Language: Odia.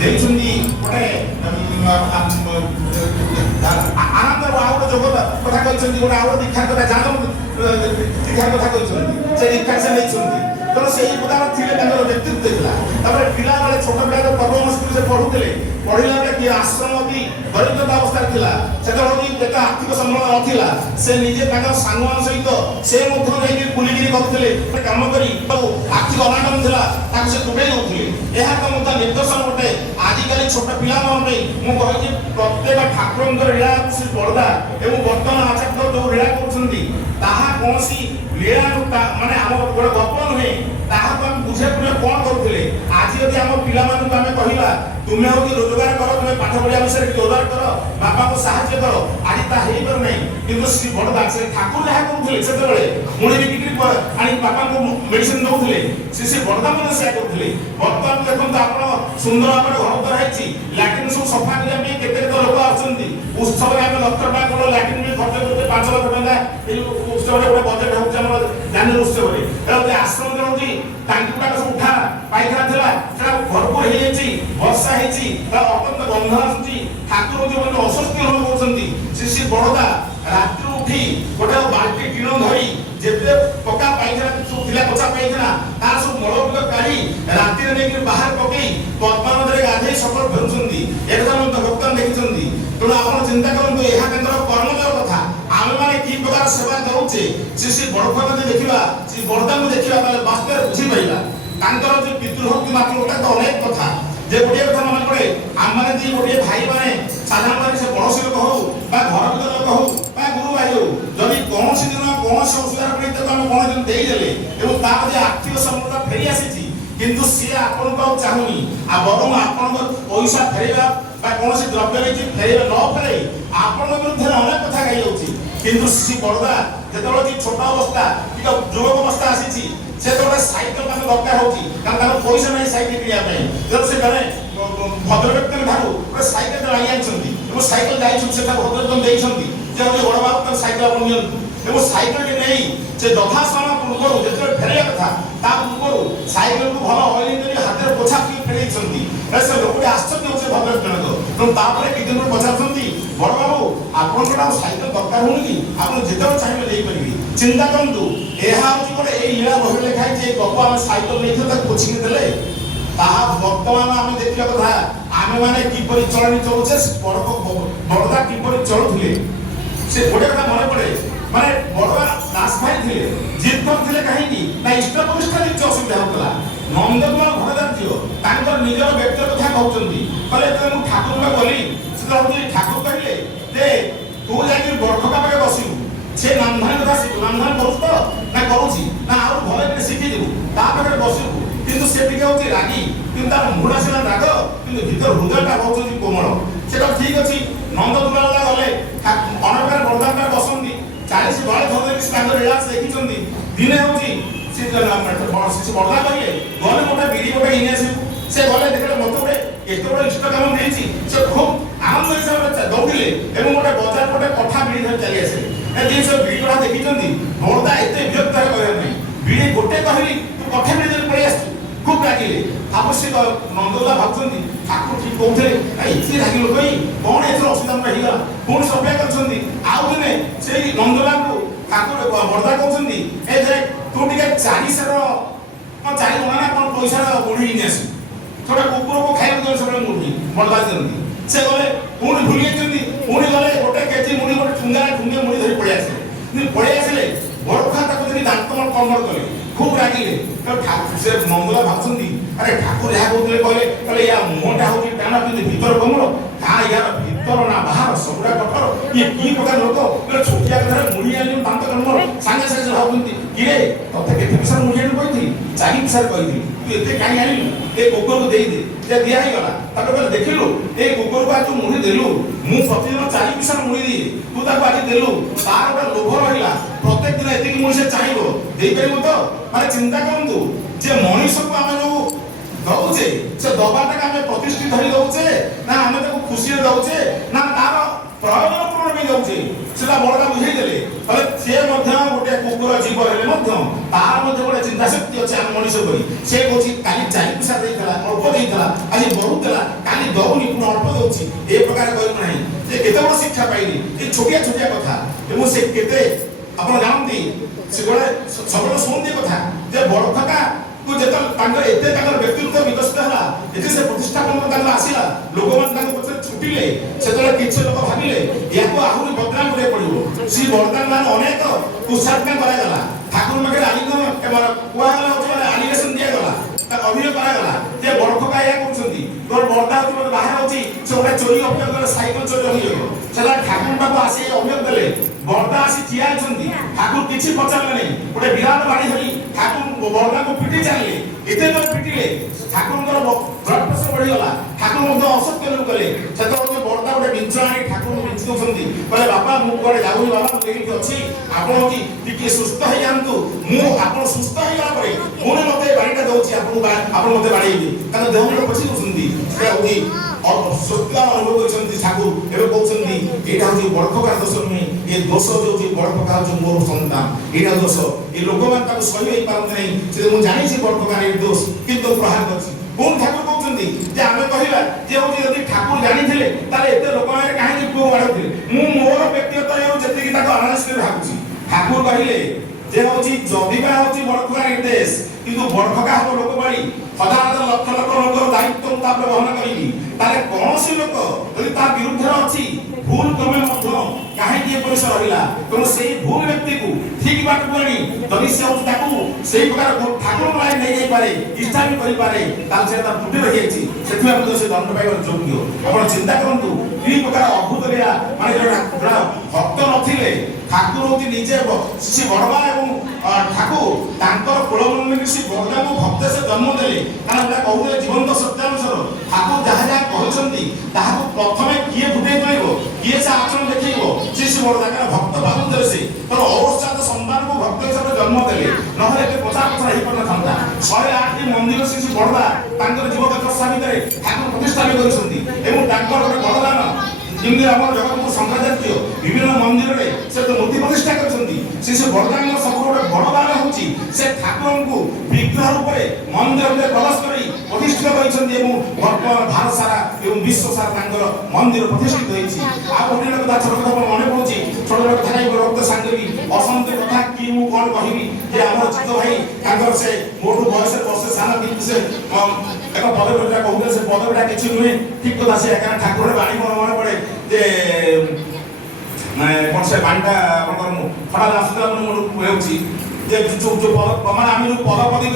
ଦେଇଛନ୍ତି ଗୋଟେ ଆନନ୍ଦର ଆଉ ଗୋଟେ ଯୋଗ କଥା କହିଛନ୍ତି, ଗୋଟେ ଆଉ ଗୋଟେ ଦୀକ୍ଷା କଥା ଜାଣ ଦୀକ୍ଷା କଥା କହିଛନ୍ତି, ସେ ଦୀକ୍ଷା ସେ ନେଇଛନ୍ତି। ତେଣୁ ସେଇ ପ୍ରକାର ଥିଲେ ତାଙ୍କର ବ୍ୟକ୍ତିତ୍ୱ ଥିଲା। ତାପରେ ପିଲାବେଳେ ଛୋଟ ପିଲାର ପର୍ବମ ସ୍କୁଲରେ ପଢୁଥିଲେ, ପଢିଲା ବେଳେ କିଏ ଆଶ୍ରମ ବି ଦରିଦ୍ରତା ଅବସ୍ଥାରେ ଥିଲା, ସେତେବେଳେ ବି ଏତେ ଆର୍ଥିକ ସମ୍ବଳ ନଥିଲା। ସେ ନିଜେ ତାଙ୍କ ସାଙ୍ଗମାନଙ୍କ ସହିତ ସେ ମଧ୍ୟ ଯାଇକି ବୁଲିକିରି କରୁଥିଲେ, କାମ କରି ଆର୍ଥିକ ଅନାଟନ ଥିଲା ତାକୁ ସେ ତୁଟେଇ ଦେଉଥିଲେ। ଏହା ତ ମଧ୍ୟ ନିର୍ଦ୍ଦେଶନ ଗୋଟେ ଆଜିକାଲି ଛୋଟ ପିଲାମାନଙ୍କ ପାଇଁ ମୁଁ କହିଛି ପ୍ରତ୍ୟେକ ଠାକୁରଙ୍କର ଲୀଳା ଶ୍ରୀ ବଳଦା ଏବଂ ବର୍ତ୍ତମାନ ଆଚାର୍ଯ୍ୟ ଯୋଉ ଲୀଳା କରୁଛନ୍ତି ତାହା କୌଣସି ଲୀଳା ମାନେ ଆମ ଗୋଟେ ଗପ ନୁହେଁ, ତାହାକୁ ଆମେ ବୁଝିବାକୁ କଣ କରୁଥିଲେ। ଆଜି ଯଦି ଆମ ପିଲାମାନଙ୍କୁ ଆମେ କହିବା ତୁମେ ହଉଛି ରୋଜଗାର କର, ତୁମେ ପାଠ ପଢିବା ବିଷୟରେ ରୋଜଗାର କର, ବାପାଙ୍କୁ ସାହାଯ୍ୟ କର, ଆଜି ତାହା ହେଇପାରୁ ନାହିଁ। କିନ୍ତୁ ଶ୍ରୀ ବଳଦା ସେ ଠାକୁର ଯାହା କରୁଥିଲେ ସେତେବେଳେ ମୁଣି ବିକ୍ରି ଆଣି ବାପାଙ୍କୁ ମେଡିସିନ ଦଉଥିଲେ, ଶ୍ରୀ ବଳଦା ମଧ୍ୟ ସେୟା କରୁଥିଲେ। ବର୍ତ୍ତମାନ ଦେଖନ୍ତୁ ଆପଣ ସୁନ୍ଦର ଭାବରେ ଘର ଦ୍ୱାରା ହେଇଛି, ଲାଟ୍ରିନ୍ ସବୁ ସଫା କରିବା ପାଇଁ କେତେ କେତେ ଲୋକ ଆସୁଛନ୍ତି। ଉତ୍ସବରେ ଆମେ ଲକ୍ଷ ଟଙ୍କା କରୁ, ଲାଟ୍ରିନ୍ ବି ଖର୍ଚ୍ଚ କରୁଛେ 5 ଲକ୍ଷ ଟଙ୍କା। ଏଇ ଉତ୍ସବରେ ଗୋଟେ ବଜେଟ ହଉଛି ଆମର ଜାନୁଆରୀ ଉତ୍ସବରେ। ଆଶ୍ରମ ରହୁଛି ଟାଙ୍କି ଗୁଡାକ ସବୁ ଉଠା ପାଇଖାନା ଥିଲା, ସେଟା ଭରପୁର ହେଇଯାଇଛି, ବର୍ଷା ହେଇଛି, ତାର ଅତ୍ୟନ୍ତ ଗନ୍ଧ ଆସୁଛି। ଠାକୁର ଯୋଉମାନେ ଅସ୍ୱସ୍ତି ଅନୁଭବ କରୁଛନ୍ତି, ଶ୍ରୀ ବଳଦା ରାତିରୁ ଉଠି ଗୋଟେ ବାଲ୍ଟି ଟିଣ ଧରି ଯେତେ ପକା ପାଇଖାନା ସବୁ ଥିଲା, ପଚା ପାଇଖାନା ତାର ସବୁ ମଳଗୁଡ଼ିକ କାଢି ରାତିରେ ନେଇକି ବାହାର ପକେଇ ପଦ୍ମା ନଦୀରେ ଗାଧେଇ ସକାଳୁ ଫେରୁଛନ୍ତି। ଏକଥା ମଧ୍ୟ ଭକ୍ତାନ ଦେଖିଛନ୍ତି। ତେଣୁ ଆପଣ ଚିନ୍ତା କରନ୍ତୁ, ଏହା ତାଙ୍କର କର୍ମମୟ କଥା। ଆମେମାନେ କି ପ୍ରକାର ସେବା ଦଉଛେ, ଶ୍ରୀ ବଳଦାଙ୍କୁ ଯଦି ଦେଖିବା, ଶ୍ରୀ ବଳଦାଙ୍କୁ ଦେଖିବା, ତାହେଲେ ବାସ୍ତବରେ ବୁଝିପାରିବା ତାଙ୍କର ଯେ ପିତୃଭକ୍ତି ମାତୃଭକ୍ତି ତ ଅନେକ କଥା। ଯେ ଗୋଟିଏ କଥା ମନେ ପଡେ, ଆମମାନେ ଯେ ଗୋଟିଏ ଭାଇମାନେ ସାଧାରଣତଃ ସେ ପଡ଼ୋଶୀ ଲୋକ ହଉ ବା ଘର ଭିତର ଲୋକ ହଉ ବା ଗୁରୁ ଭାଇ ହଉ, ଯଦି କୌଣସି ଦିନ କୌଣସି ଅସୁବିଧା ପଡ଼ିଥାଏ ଆମେ କୌଣସି ଦିନ ଦେଇଦେଲେ ଏବଂ ତାର ଯେ ଆର୍ଥିକ ସମ୍ପଦ ଫେରି ଆସିଛି, କିନ୍ତୁ ସିଏ ଆପଣଙ୍କୁ ଆଉ ଚାହୁଁନି, ଆଉ ବରଂ ଆପଣଙ୍କ ପଇସା ଫେରାଇବା ବା କୌଣସି ଦ୍ରବ୍ୟ ନେଇକି ଫେରାଇବା ନ ଫେରାଇ ଆପଣଙ୍କ ବିରୁଦ୍ଧରେ ଅନେକ କଥା ଗାଇଯାଉଛି। କିନ୍ତୁ ଶ୍ରୀ ବଳଦା ଯେତେବେଳେ ଛୋଟ ଅବସ୍ଥା ଟିକେ ଯୁବକ ଅବସ୍ଥା ଆସିଛି, ସେତେବେଳେ ସାଇକେଲ ତାଙ୍କୁ ଦରକାର ହଉଛି, କାରଣ ତାଙ୍କର ପଇସା ନାହିଁ ସାଇକେଲ କିଣିବା ପାଇଁ। ଯେତେବେଳେ ସେ ଜଣେ ଭଦ୍ର ବ୍ୟକ୍ତିଙ୍କ ଠାରୁ ଗୋଟେ ସାଇକେଲ ଆଣି ଆଣିଛନ୍ତି ଏବଂ ସାଇକେଲ ଯାଇଛନ୍ତି, ସେଟା ଭଦ୍ର ଦେଇଛନ୍ତି ଯେ ବଡ଼ ବାବୁ ତାଙ୍କ ସାଇକେଲ ଆପଣ ନିଅନ୍ତୁ। ଏବଂ ସାଇକେଲଟି ନେଇ ସେ ଯଥାସମୟ ପୂର୍ବରୁ ଯେତେବେଳେ ଫେରାଇବା କଥା ତା ପୂର୍ବରୁ ସାଇକେଲକୁ ଭଲ ଅଏଲିଂ କରି ହାତରେ ପୋଛା ପି ଫେରେଇଛନ୍ତି। ସେ ଲୋକଟି ଆଶ୍ଚର୍ଯ୍ୟ ହଉଛି ଭଦ୍ର ଜଣକ। ତେଣୁ ତାପରେ କିଛି ଦିନ ପଚାରୁଛନ୍ତି, ବଡ଼ ବାବୁ ଆପଣଙ୍କର ଆଉ ସାଇକେଲ ଦରକାର ହଉନି କି, ଆପଣ ଯେତେବେଳେ ଚାହିଁବେ ନେଇପାରିବେ। ଚିନ୍ତା କରନ୍ତୁ, ଏହା ହଉଛି ଗୋଟେ ଏଇ ଲୀଳା ବହିରେ ଲେଖା ହେଇଛି, ଗପ ଆମେ ସାଇକେଲ ନେଇଥିଲେ ତାକୁ ପୋଛିକି ଦେଲେ। ତାହା ବର୍ତ୍ତମାନ ଆମେ ଦେଖିବା କଥା, ଆମେ ମାନେ କିପରି ଚଳଣି ଚଳୁଛେ, ବଳଦା କିପରି ଚଳୁଥିଲେ। ସେ ଗୋଟେ କଥା ମନେ ପଡେ, ମାନେ ବଡବା ଦାସ ଭାଇ ଥିଲେ, ଜିଦ୍ କରିଥିଲେ କାହିଁକି ନା ଇଷ୍ଟ ପ୍ରତିଷ୍ଠା କିଛି ଅସୁବିଧା ହଉଥିଲା। ନନ୍ଦକୁମାର ଭଟ୍ଟାଚାର୍ଯ୍ୟ ତାଙ୍କର ନିଜର ବ୍ୟକ୍ତିଗତ କଥା କହୁଛନ୍ତି, କହିଲେ ଯେତେବେଳେ ମୁଁ ଠାକୁରଙ୍କୁ ଗଲି, ସେତେବେଳେ ଠାକୁର କହିଲେ ଯେ ତୁ ଯାଇକି ବଡ଼ଖକା ପାଖେ ବସିବୁ, ସେ ନାନ୍ଧାନ କଥା ଶିଖୁ, ନାନ୍ଧାନ କରୁଛୁ ତ ନା କରୁଛି ନା ଆଉ ଭଲ ଟିକେ ଶିଖିଯିବୁ, ତା ପାଖରେ ବସିବୁ। କିନ୍ତୁ ସେ ଟିକେ ହଉଛି ରାଗି, କିନ୍ତୁ ତାର ମୁହଁଟା ସିନା ରାଗ, କିନ୍ତୁ ଭିତର ହୃଦୟଟା ହଉଛନ୍ତି କୋମଳ। ସେଟା ଠିକ ଅଛି। ନନ୍ଦ ଦୁଲାଳା ଗଲେ ଅନେକ ବରଦାନ ବସନ୍ତି, 40 ଗଳେ ଧରିକି ତାଙ୍କର ରିଲାକ୍ସ ଦେଖିଛନ୍ତି। ଦିନେ ହଉଛି ସେ ବରଦା କହିଲେ ଗଲେ ଗୋଟେ ବିଡି ଗୋଟେ ଘିନି ଆସିବୁ। ସେ ଗଲେ ଦେଖିଲେ ମତେ ଗୋଟେ ଏତେ ବଡ ଇଷ୍ଟ କାମ ମିଳିଛି, ସେ ଖୁବ ଆନନ୍ଦ ହିସାବରେ ଦୌଡ଼ିଲେ ଏବଂ ଗୋଟେ ବଜାର ଗୋଟେ କଠା ବିଡି ଧରି ଚାଲି ଆସିଲେ। ଯିଏ ସେ ବିଡି କଥା ଦେଖିଛନ୍ତି, ବରଦା ଏତେ ବିରକ୍ତ କହିବା ନାହିଁ, ବିଡି ଗୋଟେ କହିଲି ତୁ କଠା ବିଡି ଧରି ପଳେଇ ଆସିଛୁ, ଖୁବ ରାଗିଲେ। ଆବଶ୍ୟକ ନନ୍ଦଲା ଭାବୁଛନ୍ତି ଠାକୁର ଠିକ କହୁଥିଲେ, ଏତେ ରାଗି ଲୋକ କଣ ଏଥର ଅସୁବିଧା ହେଇଗଲା, ପୁଣି ସଫା କରିଛନ୍ତି। ଆଉ ଦିନେ ସେଇ ନନ୍ଦଲାଙ୍କୁ ଠାକୁର ବରଦା କହୁଛନ୍ତି, ଏ ତୁ ଟିକେ 4 ଗଣା କଣ ପଇସାର ମୁଢି ନେଇ ଆସିବୁ, ଥୋଡ଼ା କୁକୁରକୁ ଖାଇବାକୁ ଦେବେ ସବୁବେଳେ ମୁଢି ବରଦା ଦିଅନ୍ତି। ସେ ଗଲେ ପୁଣି ଭୁଲି ଯାଇଛନ୍ତି, ପୁଣି ଗଲେ ଗୋଟେ କେଜି ମୁଢି ଗୋଟେ ଠୁଙ୍ଗେ ମୁଢି ଧରି ପଳେଇ ଆସିଲେ। ପଳେଇ ଆସିଲେ ବଡଖା ତାକୁ ଯଦି ଦାନ୍ତ କର୍ମର କଲେ, খুব রাগিলে। সে নন্দলা ভাবছেন আরে ঠাকুর যা কৌলে কলে ইয়া মুহটা হচ্ছে টানা কিন্তু ভিতর কমল কা ইয়ার ভিতর না বাহার সবুড়া কঠোর ইয়ে কি প্রকার লোক ছোটিয়া কথা মুড়ি আনি দান্ত কর্মর সাଙ୍ଗে সাଙ୍ଗে ভাবছেন কিরে ততে কেতে পিসার মুড়ি আনি কইলি 4 পিসার কইলি তুই এতে কাই আনিলু এ কুকুরକୁ ଦେଇଦେ যে দিয়া ହେଇଗଲା। তারপরে বলে দেখিলু এই কুকুরକୁ আজ মুড়ি দেলু মু প্রতিদিন 4 পিসার মুড়ি দিই তু তাকে আজ দেলু তার একটা লোভ রহিলা প্রত্যেক দিন এতিকি মুড়ি সে চাইব ଦେଇପାରିବୁ ତ। মানে চিন্তা করন্তু যে মଣିষକୁ ଆମେ ଯୋଉ ଦଉଛେ ସେ ଦବାଟାକୁ ଆମେ ପ୍ରତିଷ୍ଠିତ ଧରି ଦଉଛେ ନା ଆମେ ତାକୁ ଖୁସିରେ ଦଉଛେ ନା ତାର ପ୍ରୟୋଜନପୂର୍ଣ୍ଣ ବି ଯାଉଛି ସେଟା ବଡ଼ଟା ବୁଝେଇ ଦେଲେ ତାହେଲେ ସେ ମଧ୍ୟ ଗୋଟେ କୁକୁର ଜୀବ ହେଲେ ମଧ୍ୟ ତାର ମଧ୍ୟ ଗୋଟେ ଚିନ୍ତା ଶକ୍ତି ଅଛି ଆମ ମଣିଷ କରି ସେ କହୁଛି କାଲି 4 ପଇସା ଦେଇଥିଲା ଅଳ୍ପ ଦେଇଥିଲା ଆଜି ବଢୁଥିଲା କାଲି ଦଉନି ପୁଣି ଅଳ୍ପ ଦଉଛି ଏ ପ୍ରକାର କହିବୁ ନାହିଁ ଯେ କେତେ ବଡ଼ ଶିକ୍ଷା ପାଇଲି ଏ ଛୋଟିଆ ଛୋଟିଆ କଥା ଏବଂ ସେ କେତେ ଆପଣ ଜାଣନ୍ତି ସେ ଗୋଟେ ସବୁବେଳେ ଶୁଣନ୍ତି କଥା ଯେ ବଡ଼ଫକା ଯେତେବେଳେ ତାଙ୍କର ଏତେ ତାଙ୍କର ବ୍ୟକ୍ତିତ୍ୱ ବିକଶିତ ହେଲା ଏଠି ସେ ପ୍ରତିଷ୍ଠାପନ ତାଙ୍କର ଆସିଲା ଲୋକମାନେ ତାଙ୍କ ପଛରେ ଛୁଟିଲେ ସେତେବେଳେ କିଛି ଲୋକ ଭାବିଲେ ୟାକୁ ଆହୁରି ବଦନାମ କରିବାକୁ ପଡ଼ିବ ଶ୍ରୀ ବର୍ତ୍ତମାନ ମାନେ ଅନେକ କୁସାଟନା କରାଗଲା ଠାକୁର ପାଖରେ କୁହାଗଲା ଆଲିଗେସନ ଦିଆଗଲା ଅଭିନୟ କରାଗଲା ଯେ ବଡ଼ଫକା ଏହା କରୁଛନ୍ତି ତୋର ବର୍ଦ୍ଦା ହଉଛି ବାହାରେ ହଉଛି ସେ ଗୋଟେ ଚୋରି ଅଭିଯୋଗ କଲେ ସାଇକେଲ ଚୋରି ଅଭିଯୋଗ ସେଟା ଠାକୁର ପାଖକୁ ଆସି ଅଭିଯୋଗ ଦେଲେ ବର୍ଦ୍ଦା ଆସି ଠିଆ ହେଇଛନ୍ତି ଠାକୁର କିଛି ପଚାରିଲେ ନାହିଁ ଗୋଟେ ବିରାଟ ବାଡ଼ି ଧରି ଠାକୁର ବର୍ଦ୍ଦାକୁ ପିଟି ଚାଲିଲେ ଏତେ ଜୋର ପିଟିଲେ ଠାକୁରଙ୍କର ବ୍ଲଡ ପ୍ରେସର ବଢିଗଲା ଠାକୁର ମଧ୍ୟ ଅସତ୍ୟ ଲୋକ କଲେ ସେତେବେଳେ ବର୍ଦ୍ଦା ଗୋଟେ ବିଞ୍ଚ ଆଣି ଠାକୁରଙ୍କୁ ବିଞ୍ଚି ଦଉଛନ୍ତି କହିଲେ ବାପା ମୁଁ କୁଆଡେ ଯାଉନି ବାବା ମୁଁ ଏଇଠି ଅଛି ଆପଣ ହଉଛି ଟିକେ ସୁସ୍ଥ ହେଇଯାଆନ୍ତୁ ମୁଁ ଆପଣ ସୁସ୍ଥ ହେଇଗଲା ପରେ ପୁଣି ମତେ ବାଡ଼ିଟା ଦଉଛି ଆପଣ ମତେ ବାଡ଼େଇବେ କାରଣ ଦେହ ମୁଣ୍ଡ ପଛେଇ ଦଉଛନ୍ତି ସେଟା ହଉଛି ସତ୍ୟ ଅନୁଭବ କରିଛନ୍ତି ଠାକୁର ଏବେ କହୁଛନ୍ତି ଏଇଟା ହଉଛି ବଡ଼ଫକା ଦୋଷ ନୁହେଁ ଏ ଦୋଷ ହେଉଛି ବଡ଼ଫକା ହଉଛି ମୋର ସନ୍ତାନ ଏଇଟା ଦୋଷ ଏ ଲୋକମାନେ ତାକୁ ସହି ହେଇପାରନ୍ତି ନାହିଁ ସେ ମୁଁ ଜାଣିଛି ବଡ଼ଫକା ଏ ଦୋଷ କିନ୍ତୁ ପ୍ରହାର କରିଛି ପୁଣି ଠାକୁର କହୁଛନ୍ତି ଯେ ଆମେ କହିବା ଯେ ହଉଛି ଯଦି ଠାକୁର ଜାଣିଥିଲେ ତାହେଲେ ଏତେ ଲୋକମାନେ କାହିଁକି ପୁଅ ବାଡ଼ଉଥିଲେ ମୁଁ ମୋର ବ୍ୟକ୍ତିଗତ ଯେତିକି ତାକୁ ଆନାଲିସିସ୍ କରି ଭାବୁଛି ଠାକୁର କହିଲେ ଯେ ହଉଛି ଯଦିବା ହଉଛି ବଡ଼ଫକା ନିର୍ଦ୍ଦେଶ କିନ୍ତୁ ବଡ଼ଫକା ହବ ଲୋକ ବାଡ଼ି ହଜାର ଲକ୍ଷ ଲକ୍ଷ ଲୋକର ଦାୟିତ୍ୱ ମୁଁ ତାପରେ ବହନ କରିବି ତାହେଲେ କୌଣସି ଲୋକ ଯଦି ତା ବିରୁଦ୍ଧରେ ଅଛି ଭୁଲ କ୍ରମେ ମଧ୍ୟ କାହିଁକି ଏ ପରିସର ରହିଲା ତେଣୁ ସେଇ ଭୁଲ ବ୍ୟକ୍ତିକୁ ଠିକ ବାଟକୁ ଆଣି ଯଦି ସେ ହଉଛି ତାକୁ ସେଇ ପ୍ରକାର ଠାକୁରଙ୍କ ଲାଇନ ନେଇଯାଇପାରେ ଇଚ୍ଛା ବି କରିପାରେ ତାହେଲେ ସେ ତା ତ୍ରୁଟି ରହିଯାଇଛି ସେଥିପାଇଁ ମଧ୍ୟ ସେ ଦଣ୍ଡ ପାଇବାର ଯୋଗ୍ୟ ଆପଣ ଚିନ୍ତା କରନ୍ତୁ କି ପ୍ରକାର ଅଦ୍ଭୁତ ଲୀଳା ମାନେ ଜଣେ ଭକ୍ତ ନଥିଲେ ଠାକୁର ହଉଛି ନିଜେ ଶ୍ରୀ ବଡ଼ମା ଏବଂ ଠାକୁର ତାଙ୍କର କୁଳମଣ୍ଡଳୀ ଶ୍ରୀ ବଡ଼ଦାଙ୍କୁ ଭକ୍ତ ସେ ଜନ୍ମ ଦେଲେ କାରଣ ଏଟା କହୁଥିଲେ ଜୀବନ୍ତ ସତ୍ୟାନୁସାର ଠାକୁର ଯାହା ଯାହା କହିଛନ୍ତି ତାହାକୁ ପ୍ରଥମେ କିଏ ଫୁଟେଇ କହିବ କିଏ ସେ ଆଚରଣ ଦେଖେଇବ ସେ ଶ୍ରୀ ବଡ଼ଦାଙ୍କର ଭକ୍ତ ଭାବୁଥିଲେ ସେ ତେଣୁ ଅବସ୍ଥାତ ସନ୍ତାନକୁ ଭକ୍ତ ହିସାବରେ ଜନ୍ମ ଦେଲେ ନହେଲେ ଏତେ ପଚାର ପଚାର ହେଇପାରିନଥାନ୍ତା 108ଟି ମନ୍ଦିର ଶ୍ରୀ ବଡ଼ଦା ତାଙ୍କର ଜୀବନ ଚର୍ଚ୍ଚା ଭିତରେ ଠାକୁର ପ୍ରତିଷ୍ଠା ବି କରିଛନ୍ତି ଏବଂ ତାଙ୍କର ଗୋଟେ ବଡ଼ଦାନ ଯେମିତି ଆମର ଜଗତଗୁରୁ ଶଙ୍କରାଚାର୍ଯ୍ୟ ବିଭିନ୍ନ ମନ୍ଦିରରେ ସେ ମୂର୍ତ୍ତି ପ୍ରତିଷ୍ଠା କରିଛନ୍ତି ସେ ବଡ଼ଦାନଙ୍କର ସବୁଠୁ ଗୋଟେ ବଡ଼ ଦାନ ହେଉଛି ସେ ଠାକୁରଙ୍କୁ ବିଗ୍ରହ ରୂପରେ ମନ୍ଦିର ଭିତରେ ପ୍ରବେଶ କରି ପ୍ରତିଷ୍ଠିତ କରିଛନ୍ତି ଏବଂ ବର୍ତ୍ତମାନ ଭାରତ ସାରା ଏବଂ ବିଶ୍ୱ ସାରା ତାଙ୍କର ମନ୍ଦିର ପ୍ରତିଷ୍ଠିତ ହୋଇଛି ଆଉ ଗୋଟେ କଥା ଛୋଟ କଥା ମନେ ପଡୁଛି ଛୋଟ ଛୋଟ କଥା ନାହିଁ ରକ୍ତ ସାଙ୍ଗରେ ଅସନ୍ତ କଥା କି ମୁଁ କଣ କହିବି ଯେ ଆମର ଚିତ୍ତ ଭାଇ ତାଙ୍କର ସେ ମୋଠୁ ବୟସରେ ବର୍ଷେ ସାନ କିନ୍ତୁ ସେ ଏକ ପଦବୀଟା କହୁଥିଲେ ସେ ପଦବୀଟା କିଛି ନୁହେଁ ଠିକ କଥା ସେ କାରଣ ଠାକୁରର ବାଣୀ ମନେ ପଡେ ଯେ କଣ ସେ ବାଣୀଟା ଆପଣଙ୍କର ଖଡ଼ା ଆସୁଥିଲା ମୁଁ ହେଉଛି ଯେ ମାନେ ଆମେ ଯୋଉ ପଦ